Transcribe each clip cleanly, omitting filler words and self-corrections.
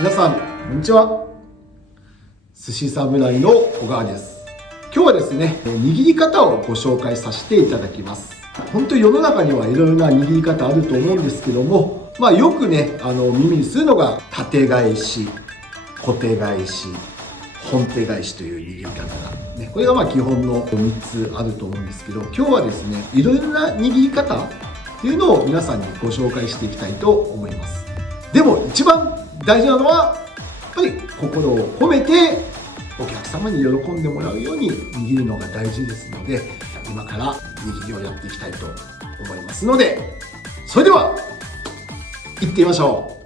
皆さんこんにちは。寿司侍の小川です。今日はですね、握り方をご紹介させていただきます。本当に世の中にはいろいろな握り方あると思うんですけども、よくね耳にするのが縦返し、小手返し、本手返しという握り方が、ね、これが基本の3つあると思うんですけど、今日はですねいろいろな握り方っていうのを皆さんにご紹介していきたいと思います。でも一番大事なのはやっぱり心を込めてお客様に喜んでもらうように握るのが大事ですので、今から握りをやっていきたいと思いますので、それでは行ってみましょう。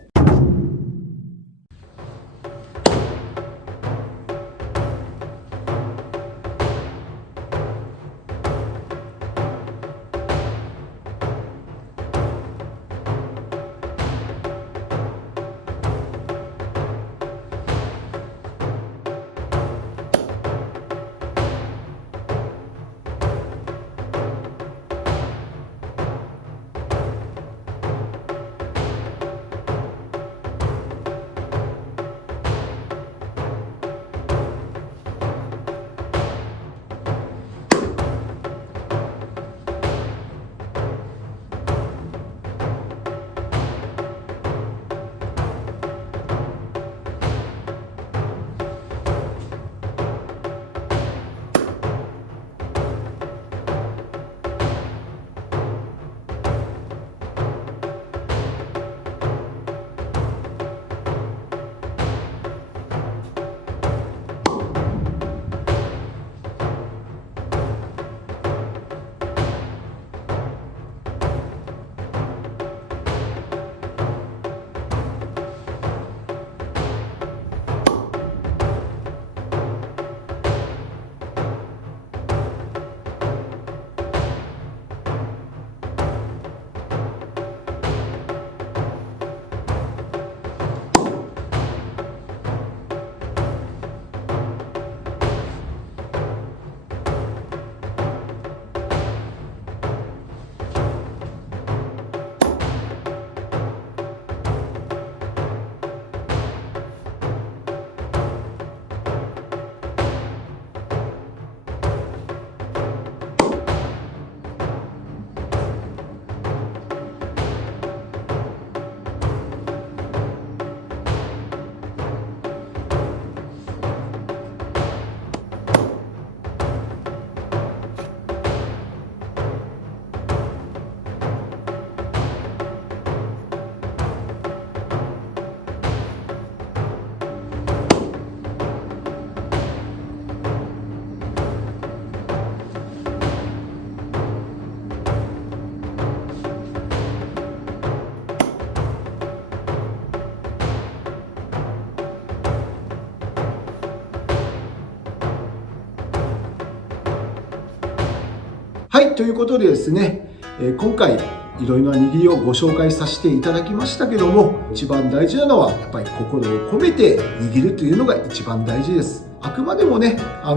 はい、ということでですね、今回いろいろな握りをご紹介させていただきましたけども、一番大事なのはやっぱり心を込めて握るというのが一番大事です。あくまでもね、こ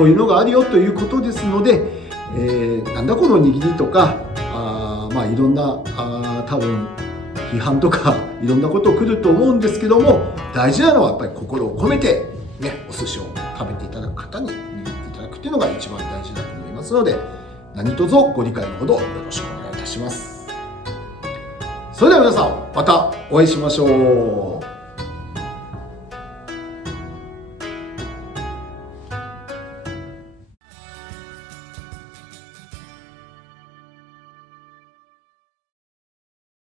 ういうのがあるよということですので、なんだこの握りとか、いろんな多分批判とかいろんなこと来ると思うんですけども、大事なのはやっぱり心を込めてね、お寿司を食べていただく方に握っていただくっていうのが一番大事だと思いますので、何卒ご理解のほどよろしくお願いいたします。それでは皆さんまたお会いしましょう。